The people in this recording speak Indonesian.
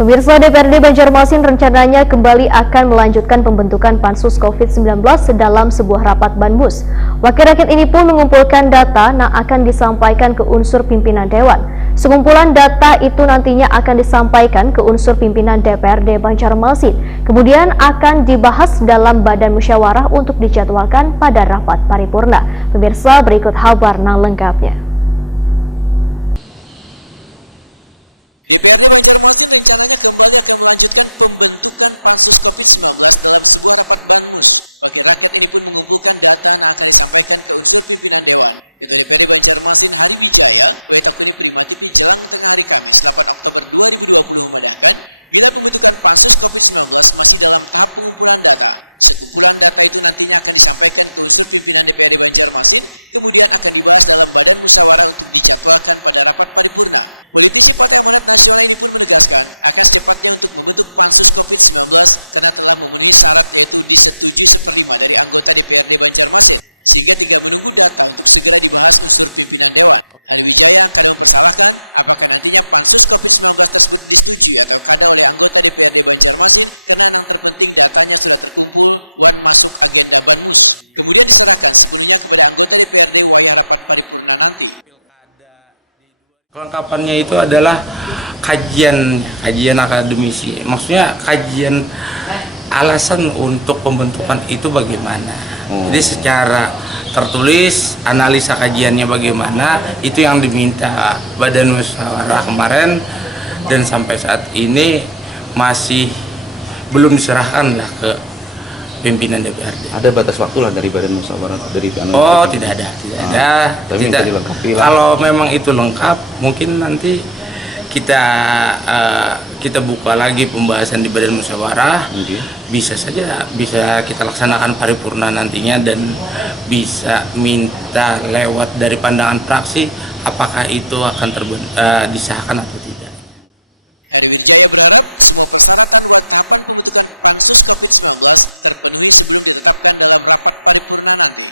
Pemirsa, DPRD Banjarmasin rencananya kembali akan melanjutkan pembentukan Pansus COVID-19 dalam sebuah rapat Banmus. Wakil rakyat ini pun mengumpulkan data yang akan disampaikan ke unsur pimpinan Dewan. Sekumpulan data itu nantinya akan disampaikan ke unsur pimpinan DPRD Banjarmasin. Kemudian akan dibahas dalam badan musyawarah untuk dijadwalkan pada rapat paripurna. Pemirsa, berikut kabar lengkapnya. DPRD Banjarmasin rencananya kembali akan melanjutkan pembentukan Pansus COVID-19 dalam sebuah rapat Banmus. Wakil rakyat ini pun mengumpulkan data yang akan disampaikan ke unsur pimpinan Dewan. Ketua DPRD Banjarmasin Hari Wijaya, Wetakuni Prima TV jelang tengah hari Kamis 8 Oktober 2020 memandangkan, bila pembentukan Pansus COVID-19 masih dalam tahap pengumpulan data. Sekumpulan data itu nantinya akan disampaikan ke unsur pimpinan DPRD Banjarmasin, kemudian akan dibahas dalam badan musyawarah untuk dijadwalkan pada rapat paripurna. Politisi Partai Amanat Nasional ini pun menegaskan akan secepatnya untuk membentuk Pansus COVID-19 karena telah memenuhi syarat yaitu disetujui 1/5 dari anggota DPRD Banjarmasin, sehingga tinggal menunggu data untuk segera dibahas unsur pimpinan Dewan. Hari Wijaya kadang mempersalahkan apakah nantinya Pansus COVID-19 tersebut disetujui atau kada oleh anggota DPRD Banjarmasin karena yang terpenting datanya sudah terkumpul wan masuk agenda Banmus. Kemudian diserahkan sepenuhnya kepada anggota DPRD wayah rapat paripurna nanti. Kelengkapannya itu adalah kajian akademisi, maksudnya kajian alasan untuk pembentukan itu bagaimana. Jadi secara tertulis analisa kajiannya bagaimana, itu yang diminta badan musyawarah kemarin, dan sampai saat ini masih belum diserahkan lah ke pimpinan DPRD. Ada batas waktu lah dari badan musyawarah dari Oh, tidak ada. Tapi minta dilengkapi lah. Kalau memang itu lengkap, mungkin nanti kita buka lagi pembahasan di badan musyawarah. Bisa saja bisa kita laksanakan paripurna nantinya, dan bisa minta lewat dari pandangan fraksi apakah itu akan disahkan atau tidak. Hari Wijaya berharap semua persyaratan buat tahapan pembentukan Pansus COVID-19 terpenuhi sebelum ditetapkan dalam rapat paripurna nanti.